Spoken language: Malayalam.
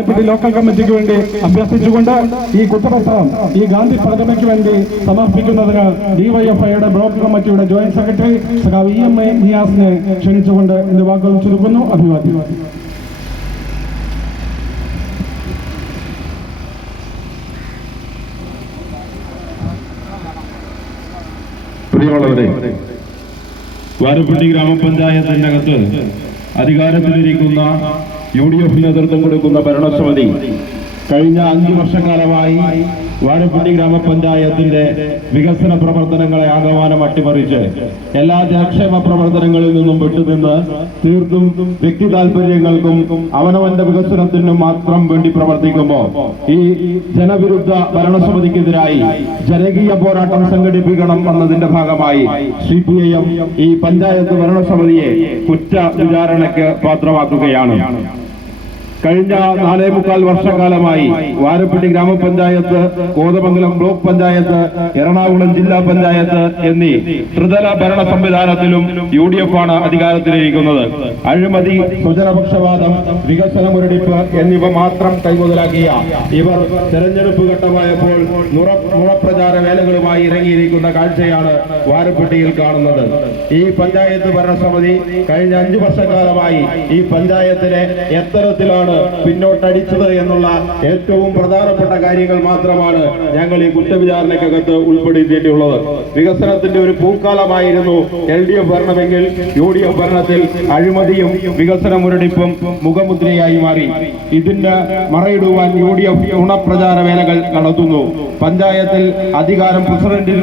വാരപ്പള്ളി ലോക്കൽ കമ്മിറ്റിക്ക് വേണ്ടി അഭ്യർത്ഥിച്ചുകൊണ്ട് ഈ കുറ്റപത്രം ഈ ഗാന്ധി പ്രതിമയ്ക്ക് വേണ്ടി സമർപ്പിക്കുന്നതിന് ഡിവൈഎഫ്ഐയുടെ ബ്ലോക്ക് കമ്മിറ്റിയുടെ ജോയിന്റ് സെക്രട്ടറി സഖാവ് EMA നിയാസിനെ ക്ഷണിച്ചുകൊണ്ട് എന്റെ വാക്കുകൾ ചുരുക്കുന്നു. അഭിവാദ്യം. പ്രിയമുള്ളവരെ, വാരപ്പള്ളി ഗ്രാമപഞ്ചായത്തിനകത്ത് അധികാരത്തിലിരിക്കുന്ന UDF നേതൃത്വം കൊടുക്കുന്ന ഭരണസമിതി കഴിഞ്ഞ 5 വർഷക്കാലമായി വാരപ്പള്ളി ഗ്രാമപഞ്ചായത്തിന്റെ വികസന പ്രവർത്തനങ്ങളെ ആകമാനം അട്ടിമറിച്ച് എല്ലാ ജനക്ഷേമ പ്രവർത്തനങ്ങളിൽ നിന്നും വിട്ടുനിന്ന് തീർത്തും വ്യക്തി താല്പര്യങ്ങൾക്കും അവനവന്റെ വികസനത്തിനും മാത്രം വേണ്ടി പ്രവർത്തിക്കുമ്പോൾ ഈ ജനവിരുദ്ധ ഭരണസമിതിക്കെതിരായി ജനകീയ പോരാട്ടം സംഘടിപ്പിക്കണം എന്നതിന്റെ ഭാഗമായി CPIM ഈ പഞ്ചായത്ത് ഭരണസമിതിയെ കുറ്റ വിചാരണയ്ക്ക് പാത്രമാക്കുകയാണ്. കഴിഞ്ഞ 4.25 വർഷക്കാലമായി വാരപ്പള്ളി ഗ്രാമപഞ്ചായത്ത്, കോതമംഗലം ബ്ലോക്ക് പഞ്ചായത്ത്, എറണാകുളം ജില്ലാ പഞ്ചായത്ത് എന്നീ ത്രിതല ഭരണ സംവിധാനത്തിലും UDF ആണ് അധികാരത്തിലിരിക്കുന്നത്. അഴിമതി, സ്വജനപക്ഷപാതം, വികസന മുരടിപ്പ് എന്നിവ മാത്രം കൈമുതലാക്കിയ ഇവർ തെരഞ്ഞെടുപ്പ് ഘട്ടമായപ്പോൾ നുണപ്രചാര വേലകളുമായി ഇറങ്ങിയിരിക്കുന്ന കാഴ്ചയാണ് വാരപ്പള്ളിയിൽ കാണുന്നത്. ഈ പഞ്ചായത്ത് ഭരണസമിതി കഴിഞ്ഞ 5 വർഷക്കാലമായി ഈ പഞ്ചായത്തിനെ എത്തരത്തിലാണ് പിന്നോട്ടടിച്ചത് എന്നുള്ള ഏറ്റവും പ്രധാനപ്പെട്ട കാര്യങ്ങൾ മാത്രമാണ് ഞങ്ങൾ ഈ കുറ്റവിചാരണയ്ക്കകത്ത് ഉൾപ്പെടുത്തിയിട്ടുള്ളത്. വികസനത്തിന്റെ ഒരു പൂക്കാലമായിരുന്നു LDF ഭരണമെങ്കിൽ UDF ഭരണത്തിൽ അഴിമതിയും വികസന മുരടിപ്പും മുഖമുദ്രയായി മാറി. ഇതിന് മറയിടുവാൻ UDF നുണപ്രചാര വേലകൾ നടത്തുന്നു. പഞ്ചായത്തിൽ അധികാരം പ്രസിഡന്റിൽ